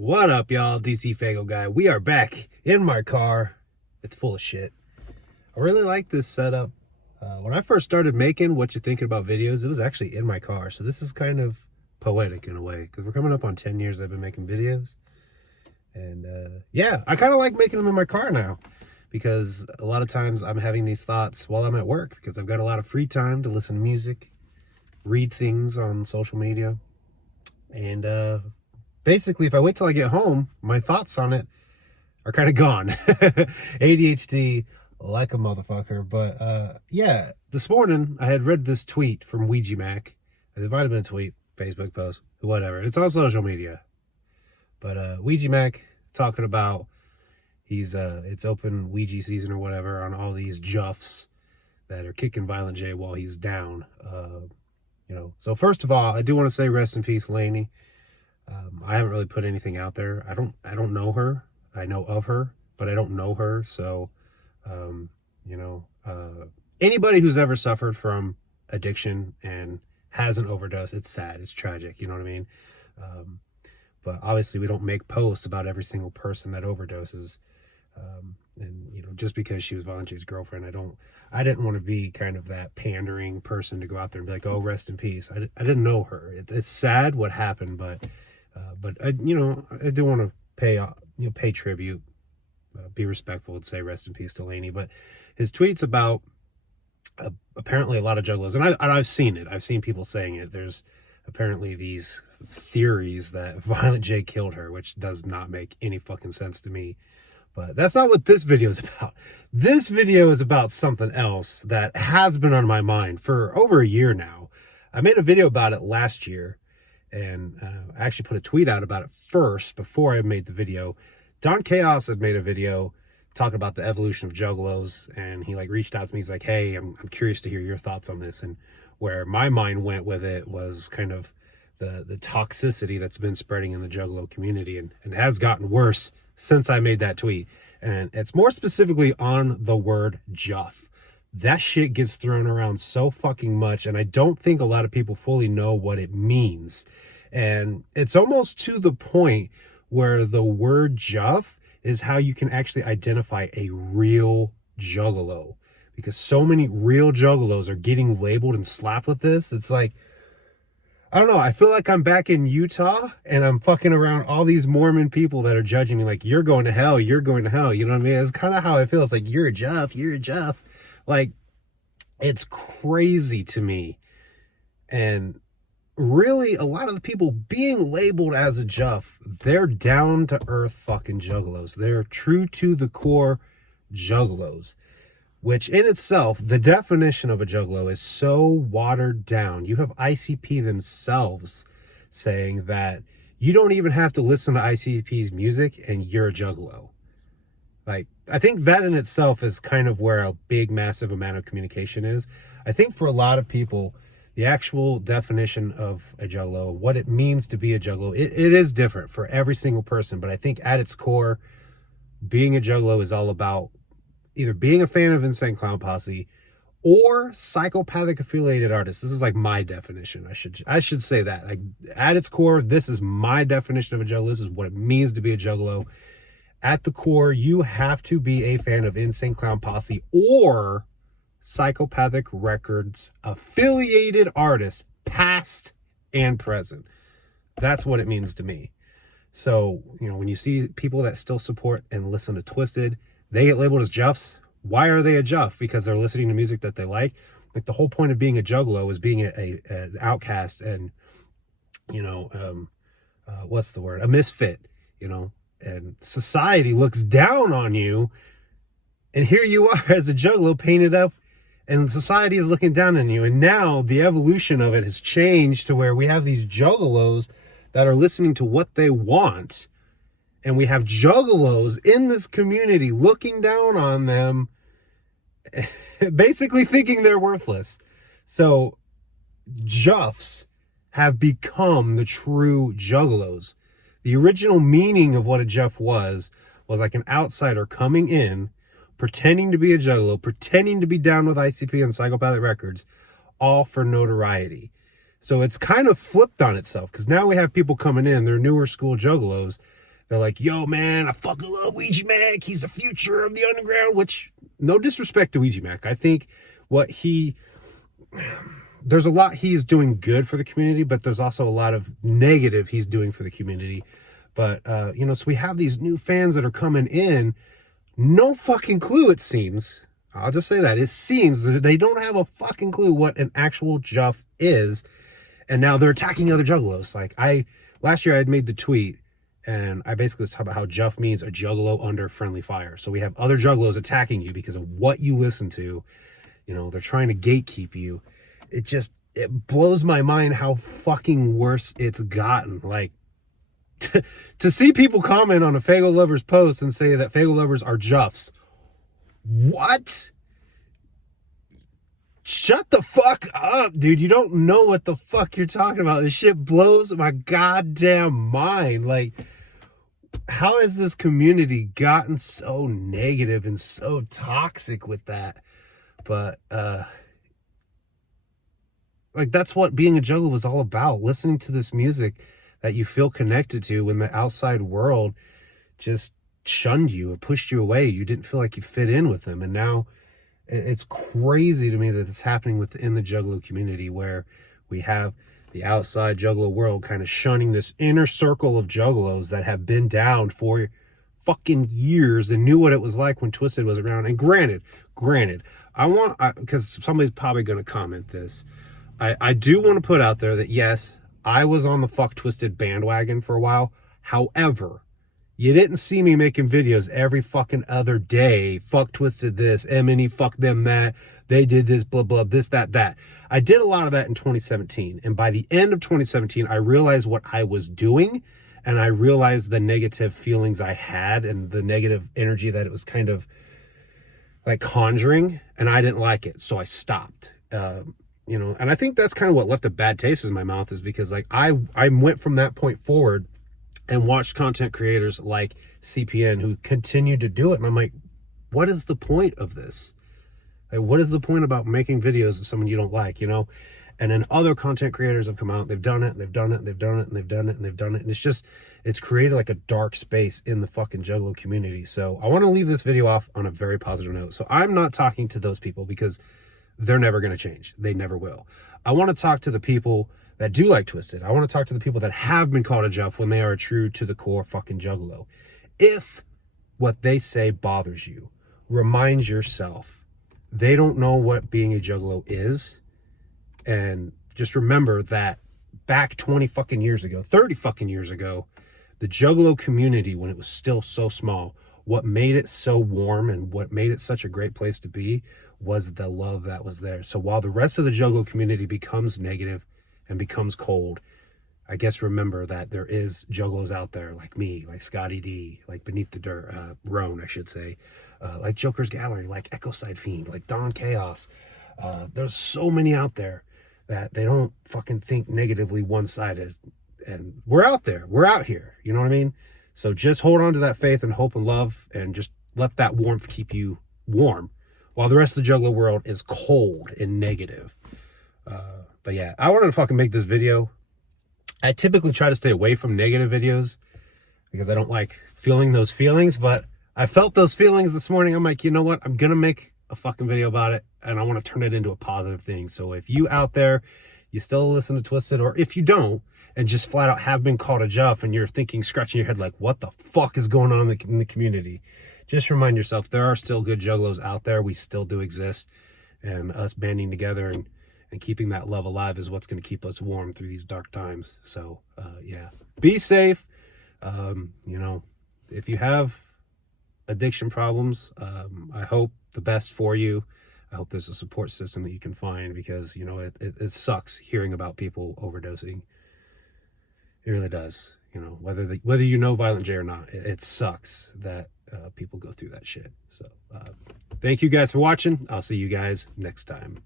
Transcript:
What up, y'all? DCFAYGOGUY. We are back in my car. It's full of shit. I really like this setup. When I first started making What You Thinking About videos, it was actually in my car. So this is kind of poetic in a way, because we're coming up on 10 years I've been making videos. And yeah, I kind of like making them in my car now, because a lot of times I'm having these thoughts while I'm at work, because I've got a lot of free time to listen to music, read things on social media, and basically, if I wait till I get home, my thoughts on it are kind of gone. ADHD like a motherfucker. But yeah, this morning I had read this tweet from Ouija Mac. It might have been a tweet, Facebook post, whatever. It's on social media. But Ouija Mac talking about it's open Ouija season or whatever on all these Juffs that are kicking Violent J while he's down. So first of all, I do want to say rest in peace, Lainey. I haven't really put anything out there. I don't know her. I know of her, but I don't know her. So, anybody who's ever suffered from addiction and has an overdose, it's sad. It's tragic. You know what I mean? But obviously we don't make posts about every single person that overdoses. Just because she was Valentin's girlfriend, I didn't want to be kind of that pandering person to go out there and be like, oh, rest in peace. I didn't know her. It's sad what happened, but I do want to pay tribute, be respectful, and say rest in peace to Laney. But his tweets about apparently a lot of juggalos, and I've seen it. I've seen people saying it. There's apparently these theories that Violent J killed her, which does not make any fucking sense to me. But that's not what this video is about. This video is about something else that has been on my mind for over a year now. I made a video about it last year, and I actually put a tweet out about it first before I made the video. Don Chaos had made a video talking about the evolution of juggalos, and he reached out to me. He's like, hey, I'm curious to hear your thoughts on this. And where my mind went with it was kind of the toxicity that's been spreading in the juggalo community, and has gotten worse since I made that tweet. And it's more specifically on the word Juff. That shit gets thrown around so fucking much, and I don't think a lot of people fully know what it means. And it's almost to the point where the word Juff is how you can actually identify a real juggalo, because so many real juggalos are getting labeled and slapped with this. It's like, I don't know, I feel like I'm back in Utah and I'm fucking around all these Mormon people that are judging me like, you're going to hell, you're going to hell. You know what I mean? It's kind of how I feel. It's like, you're a Juff, you're a Juff. Like, it's crazy to me. And really, a lot of the people being labeled as a Juff, they're down to earth fucking juggalos. They're true to the core juggalos, which in itself, the definition of a juggalo is so watered down. You have ICP themselves saying that you don't even have to listen to ICP's music and you're a juggalo. Like, I think that in itself is kind of where a big, massive amount of communication is. I think for a lot of people, the actual definition of a juggalo, what it means to be a juggalo, it is different for every single person. But I think at its core, being a juggalo is all about either being a fan of Insane Clown Posse or psychopathic affiliated artists. This is like my definition. I should say that. Like, at its core, this is my definition of a juggalo. This is what it means to be a juggalo. At the core, you have to be a fan of Insane Clown Posse or Psychopathic Records affiliated artists, past and present. That's what it means to me. So, when you see people that still support and listen to Twisted, they get labeled as Juffs. Why are they a Juff? Because they're listening to music that they like. Like, the whole point of being a juggalo is being an outcast and, what's the word? A misfit, and society looks down on you. And here you are as a juggalo painted up, and society is looking down on you. And now the evolution of it has changed to where we have these juggalos that are listening to what they want. And we have juggalos in this community looking down on them, basically thinking they're worthless. So Juffs have become the true juggalos. The original meaning of what a Juff was like an outsider coming in, pretending to be a juggalo, pretending to be down with ICP and Psychopathic Records, all for notoriety. So it's kind of flipped on itself, because now we have people coming in, they're newer school juggalos, They're like, yo, man, I fucking love Ouija Mac. He's the future of the underground, which, no disrespect to Ouija Mac. I think there's a lot he's doing good for the community, but there's also a lot of negative he's doing for the community. But, you know, so we have these new fans that are coming in, no fucking clue, it seems. I'll just say that. It seems that they don't have a fucking clue what an actual Juff is. And now they're attacking other Juggalos. Like, last year I had made the tweet, and I basically was talking about how Juff means a Juggalo under friendly fire. So we have other Juggalos attacking you because of what you listen to. You know, they're trying to gatekeep you. It blows my mind how fucking worse it's gotten. Like, to see people comment on a Faygo Lovers post and say that Faygo Lovers are Juffs. What? Shut the fuck up, dude. You don't know what the fuck you're talking about. This shit blows my goddamn mind. Like, how has this community gotten so negative and so toxic with that? But, like, that's what being a Juggalo was all about. Listening to this music that you feel connected to when the outside world just shunned you or pushed you away. You didn't feel like you fit in with them. And now it's crazy to me that it's happening within the Juggalo community, where we have the outside Juggalo world kind of shunning this inner circle of Juggalos that have been down for fucking years and knew what it was like when Twisted was around. And granted, because somebody's probably going to comment this, I do want to put out there that, yes, I was on the Fuck Twisted bandwagon for a while. However, you didn't see me making videos every fucking other day. Fuck Twisted this, M&E, fuck them that, they did this, blah, blah, this, that. I did a lot of that in 2017. And by the end of 2017, I realized what I was doing. And I realized the negative feelings I had and the negative energy that it was kind of like conjuring. And I didn't like it. So I stopped. You know, and I think that's kind of what left a bad taste in my mouth, is because, like, I went from that point forward and watched content creators like CPN who continued to do it. And I'm like, what is the point of this? Like, what is the point about making videos of someone you don't like, you know? And then other content creators have come out, they've done it, they've done it, they've done it, and they've done it, and they've done it. And it's created like a dark space in the fucking Juggalo community. So I want to leave this video off on a very positive note. So I'm not talking to those people because they're never going to change. They never will. I want to talk to the people that do like Twisted. I want to talk to the people that have been called a Juff when they are true to the core fucking Juggalo. If what they say bothers you, remind yourself they don't know what being a Juggalo is. And just remember that back 20 fucking years ago, 30 fucking years ago, the Juggalo community, when it was still so small, what made it so warm and what made it such a great place to be was the love that was there. So while the rest of the Juggalo community becomes negative and becomes cold, I guess remember that there is Juggalos out there like me, like Scotty D, like Beneath the Dirt, Roan, I should say, like Joker's Gallery, like Echo Side Fiend, like Don Chaos. There's so many out there that they don't fucking think negatively one-sided. And we're out there. We're out here. You know what I mean? So just hold on to that faith and hope and love, and just let that warmth keep you warm while the rest of the Juggalo world is cold and negative. But yeah, I wanted to fucking make this video. I typically try to stay away from negative videos because I don't like feeling those feelings, but I felt those feelings this morning. I'm like, you know what? I'm going to make a fucking video about it, and I want to turn it into a positive thing. So if you out there, you still listen to Twisted, or if you don't, and just flat out have been called a Juff and you're thinking, scratching your head like, what the fuck is going on in the community? Just remind yourself there are still good Juggalos out there. We still do exist, and us banding together and keeping that love alive is what's going to keep us warm through these dark times. So, yeah, be safe. You know, if you have addiction problems, I hope the best for you. I hope there's a support system that you can find, because, you know, it sucks hearing about people overdosing. It really does. You know, whether you know Violent J or not, it sucks that people go through that shit. So thank you guys for watching. I'll see you guys next time.